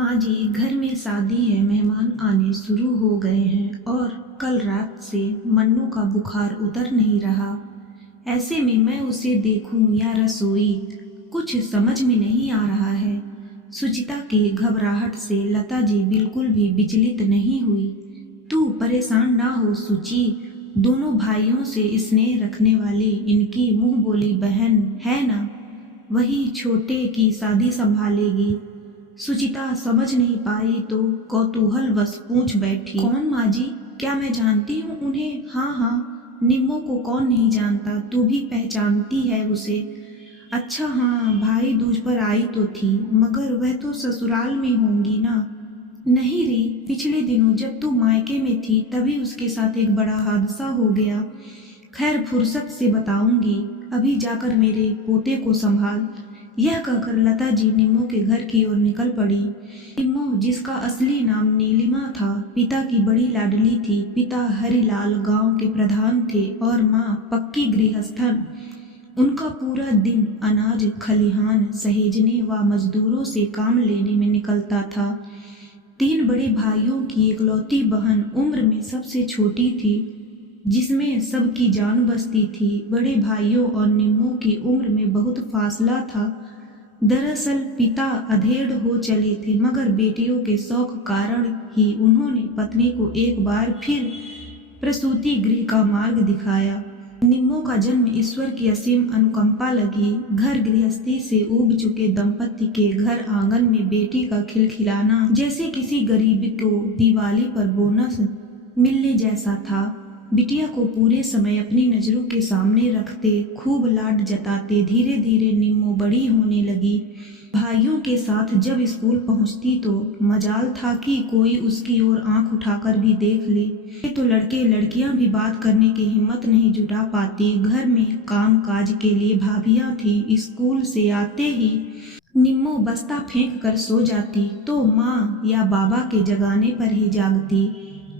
माँ जी, घर में शादी है, मेहमान आने शुरू हो गए हैं और कल रात से मन्नू का बुखार उतर नहीं रहा। ऐसे में मैं उसे देखूं या रसोई, कुछ समझ में नहीं आ रहा है। सुचिता की घबराहट से लता जी बिल्कुल भी विचलित नहीं हुई। तू परेशान ना हो सुची, दोनों भाइयों से स्नेह रखने वाली इनकी मुंह बोली बहन है ना, वही छोटे की शादी संभालेगी। सुचिता समझ नहीं पाई तो कौतूहल बस पूछ बैठी, कौन माँ जी? क्या मैं जानती हूँ उन्हें? हाँ हाँ, निम्मो को कौन नहीं जानता, तू भी पहचानती है उसे। अच्छा हाँ, भाई दूज पर आई तो थी, मगर वह तो ससुराल में होंगी ना। नहीं री, पिछले दिनों जब तू मायके में थी तभी उसके साथ एक बड़ा हादसा हो गया। खैर फुर्सत से बताऊंगी, अभी जाकर मेरे पोते को संभाल। यह कहकर लता जी निम्मो के घर की ओर निकल पड़ी। निम्मो, जिसका असली नाम नीलिमा था, पिता की बड़ी लाडली थी। पिता हरिलाल गांव के प्रधान थे और माँ पक्की गृहस्थन। उनका पूरा दिन अनाज खलिहान सहेजने व मजदूरों से काम लेने में निकलता था। तीन बड़े भाइयों की इकलौती बहन उम्र में सबसे छोटी थी, जिसमें सबकी जान बसती थी। बड़े भाइयों और निम्मो की उम्र में बहुत फासला था। दरअसल पिता अधेड़ हो चले थे, मगर बेटियों के शौक कारण ही उन्होंने पत्नी को एक बार फिर प्रसूति गृह का मार्ग दिखाया। निम्मो का जन्म ईश्वर की असीम अनुकंपा लगी। घर गृहस्थी से ऊब चुके दंपति के घर आंगन में बेटी का खिलखिलाना जैसे किसी गरीब को दिवाली पर बोनस मिलने जैसा था। बिटिया को पूरे समय अपनी नजरों के सामने रखते, खूब लाड जताते धीरे धीरे निम्मो बड़ी होने लगी। भाइयों के साथ जब स्कूल पहुंचती तो मजाल था कि कोई उसकी ओर आंख उठाकर भी देख ले। ये तो लड़के लड़कियां भी बात करने की हिम्मत नहीं जुटा पाती। घर में काम काज के लिए भाभियां थी। स्कूल से आते ही निम्मो बस्ता फेंक कर सो जाती तो माँ या बाबा के जगाने पर ही जागती।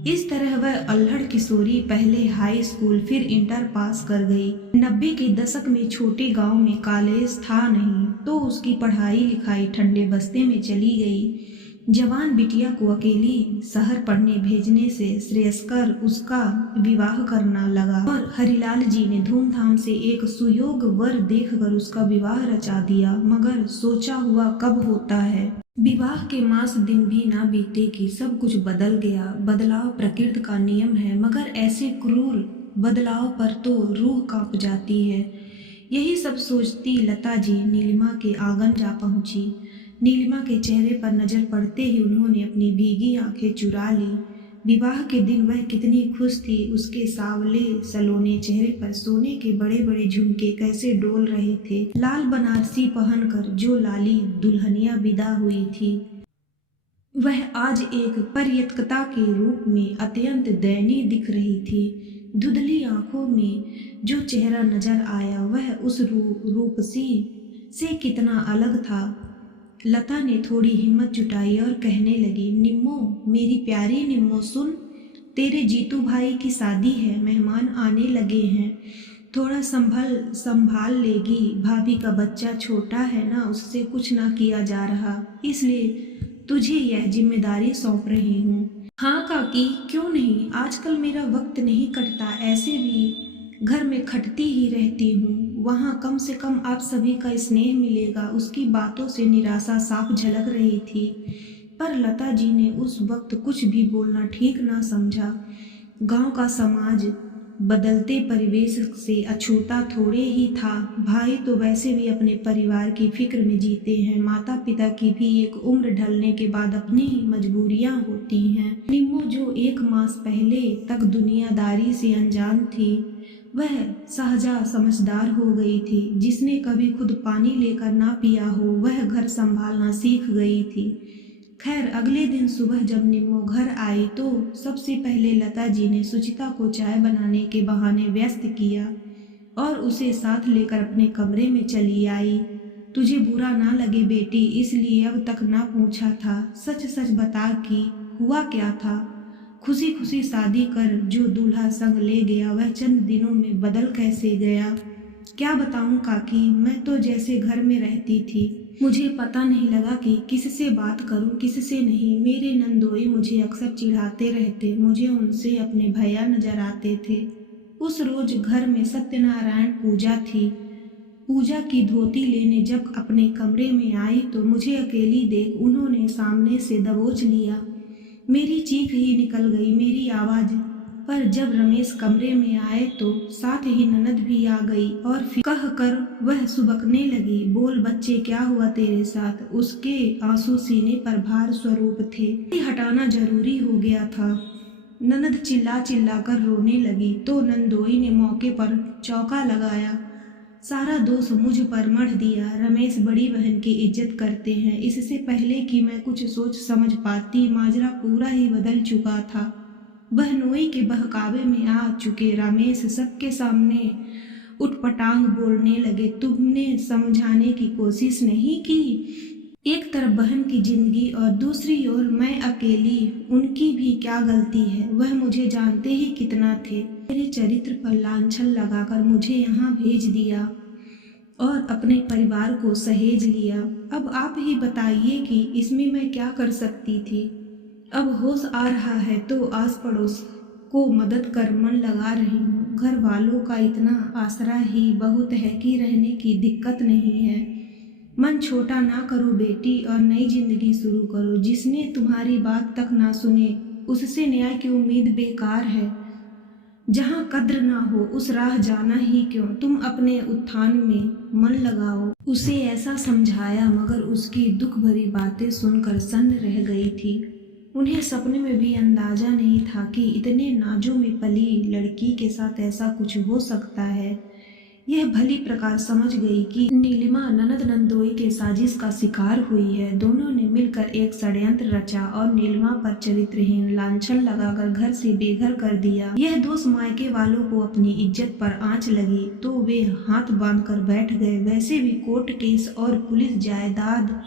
इस तरह वह अल्हड़ किशोरी पहले हाई स्कूल फिर इंटर पास कर गई। 90 के दशक में छोटे गांव में कॉलेज था नहीं, तो उसकी पढ़ाई लिखाई ठंडे बस्ते में चली गई। जवान बिटिया को अकेली शहर पढ़ने भेजने से श्रेयस्कर उसका विवाह करना लगा और हरिलाल जी ने धूमधाम से एक सुयोग वर देखकर उसका विवाह रचा दिया। मगर सोचा हुआ कब होता है। विवाह के मास दिन भी ना बीते कि सब कुछ बदल गया। बदलाव प्रकृति का नियम है, मगर ऐसे क्रूर बदलाव पर तो रूह कांप जाती है। यही सब सोचती लता जी नीलिमा के आंगन जा पहुंची। नीलिमा के चेहरे पर नजर पड़ते ही उन्होंने अपनी भीगी आंखें चुरा ली। विवाह के दिन वह कितनी खुश थी। उसके सावले सलोने चेहरे पर सोने के बड़े बड़े झुमके कैसे डोल रहे थे। लाल बनारसी पहनकर जो लाली दुल्हनिया विदा हुई थी, वह आज एक पर्यटकता के रूप में अत्यंत दयनीय दिख रही थी। धुंधली आंखों में जो चेहरा नजर आया वह उस रूपसी से कितना अलग था। लता ने थोड़ी हिम्मत जुटाई और कहने लगी, निम्मो, मेरी प्यारी निम्मो, सुन, तेरे जीतू भाई की शादी है, मेहमान आने लगे हैं, थोड़ा संभाल लेगी। भाभी का बच्चा छोटा है ना, उससे कुछ ना किया जा रहा, इसलिए तुझे यह जिम्मेदारी सौंप रही हूँ। हाँ काकी, क्यों नहीं, आजकल मेरा वक्त नहीं कटता, ऐसे भी घर में खटती ही रहती हूँ। वहाँ कम से कम आप सभी का स्नेह मिलेगा। उसकी बातों से निराशा साफ झलक रही थी, पर लता जी ने उस वक्त कुछ भी बोलना ठीक ना समझा। गांव का समाज बदलते परिवेश से अछूता थोड़े ही था। भाई तो वैसे भी अपने परिवार की फिक्र में जीते हैं। माता पिता की भी एक उम्र ढलने के बाद अपनी मजबूरियां होती हैं। निम्मो जो एक मास पहले तक दुनियादारी से अनजान थी, वह सहजा समझदार हो गई थी। जिसने कभी खुद पानी लेकर ना पिया हो, वह घर संभालना सीख गई थी। खैर अगले दिन सुबह जब निम्मो घर आई तो सबसे पहले लता जी ने सुचिता को चाय बनाने के बहाने व्यस्त किया और उसे साथ लेकर अपने कमरे में चली आई। तुझे बुरा ना लगे बेटी, इसलिए अब तक ना पूछा था। सच सच बता कि हुआ क्या था। खुशी खुशी शादी कर जो दूल्हा संग ले गया वह चंद दिनों में बदल कैसे गया। क्या बताऊं काकी, मैं तो जैसे घर में रहती थी मुझे पता नहीं लगा कि किससे बात करूं किससे नहीं। मेरे नंदोई मुझे अक्सर चिढ़ाते रहते, मुझे उनसे अपने भैया नजर आते थे। उस रोज घर में सत्यनारायण पूजा थी। पूजा की धोती लेने जब अपने कमरे में आई तो मुझे अकेली देख उन्होंने सामने से दबोच लिया। मेरी चीख ही निकल गई, मेरी आवाज़। पर जब रमेश कमरे में आए तो साथ ही ननद भी आ गई और फिर कह कर वह सुबकने लगी, बोल बच्चे क्या हुआ तेरे साथ। उसके आंसू सीने पर भार स्वरूप थे, हटाना जरूरी हो गया था। ननद चिल्ला चिल्ला कर रोने लगी तो नंदोई ने मौके पर चौका लगाया, सारा दोष मुझ पर मढ़ दिया। रमेश बड़ी बहन की इज्जत करते हैं। इससे पहले कि मैं कुछ सोच समझ पाती माजरा पूरा ही बदल चुका था। बहनोई के बहकावे में आ चुके रमेश सबके सामने उठपटांग बोलने लगे, तुमने समझाने की कोशिश नहीं की। एक तरफ बहन की जिंदगी और दूसरी ओर मैं अकेली, उनकी भी क्या गलती है। वह मुझे जानते ही कितना थे। मेरे चरित्र पर लांछन लगाकर मुझे यहाँ भेज दिया और अपने परिवार को सहेज लिया। अब आप ही बताइए कि इसमें मैं क्या कर सकती थी। अब होश आ रहा है तो आस पड़ोस को मदद कर मन लगा रही हूँ। घर वालों का इतना आसरा ही बहुत है कि रहने की दिक्कत नहीं है। मन छोटा ना करो बेटी और नई जिंदगी शुरू करो। जिसने तुम्हारी बात तक ना सुने उससे न्याय की उम्मीद बेकार है। जहाँ कद्र ना हो उस राह जाना ही क्यों। तुम अपने उत्थान में मन लगाओ। उसे ऐसा समझाया मगर उसकी दुख भरी बातें सुनकर सन्न रह गई थी। उन्हें सपने में भी अंदाजा नहीं था कि इतने नाजों में पली लड़की के साथ ऐसा कुछ हो सकता है। यह भली प्रकार समझ गई कि नीलिमा ननद नंदोई के साजिश का शिकार हुई है। दोनों ने मिलकर एक षड्यंत्र रचा और नीलिमा पर चरित्रहीन लांछन लगाकर घर से बेघर कर दिया। यह दोष मायके वालों को अपनी इज्जत पर आंच लगी तो वे हाथ बांधकर बैठ गए। वैसे भी कोर्ट केस और पुलिस जायदाद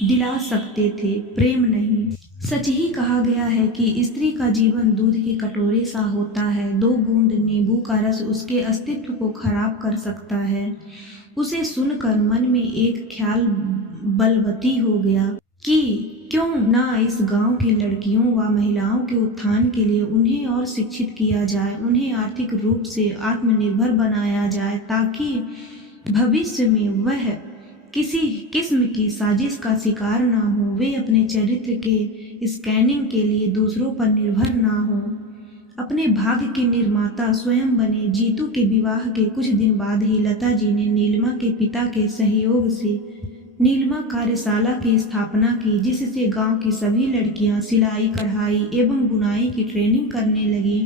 दिला सकते थे, प्रेम नहीं। सच ही कहा गया है कि स्त्री का जीवन दूध की कटोरे सा होता है। 2 बूंद नींबू का रस उसके अस्तित्व को खराब कर सकता है। उसे सुनकर मन में एक ख्याल बलवती हो गया कि क्यों ना इस गांव की लड़कियों व महिलाओं के उत्थान के लिए उन्हें और शिक्षित किया जाए, उन्हें आर्थिक रूप से आत्मनिर्भर बनाया जाए ताकि भविष्य में वह किसी किस्म की साजिश का शिकार ना हो। वे अपने चरित्र के स्कैनिंग के लिए दूसरों पर निर्भर ना हो, अपने भाग्य के निर्माता स्वयं बने। जीतू के विवाह के कुछ दिन बाद ही लता जी ने नीलिमा के पिता के सहयोग से नीलिमा कार्यशाला की स्थापना की, जिससे गांव की सभी लड़कियां सिलाई कढ़ाई एवं बुनाई की ट्रेनिंग करने लगी।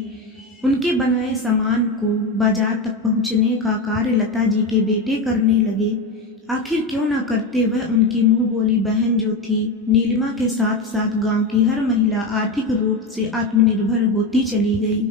उनके बनाए सामान को बाजार तक पहुंचने का कार्य लता जी के बेटे करने लगे। आखिर क्यों ना करते। वह उनकी मुंह बोली बहन जो थी। नीलिमा के साथ साथ गांव की हर महिला आर्थिक रूप से आत्मनिर्भर होती चली गई।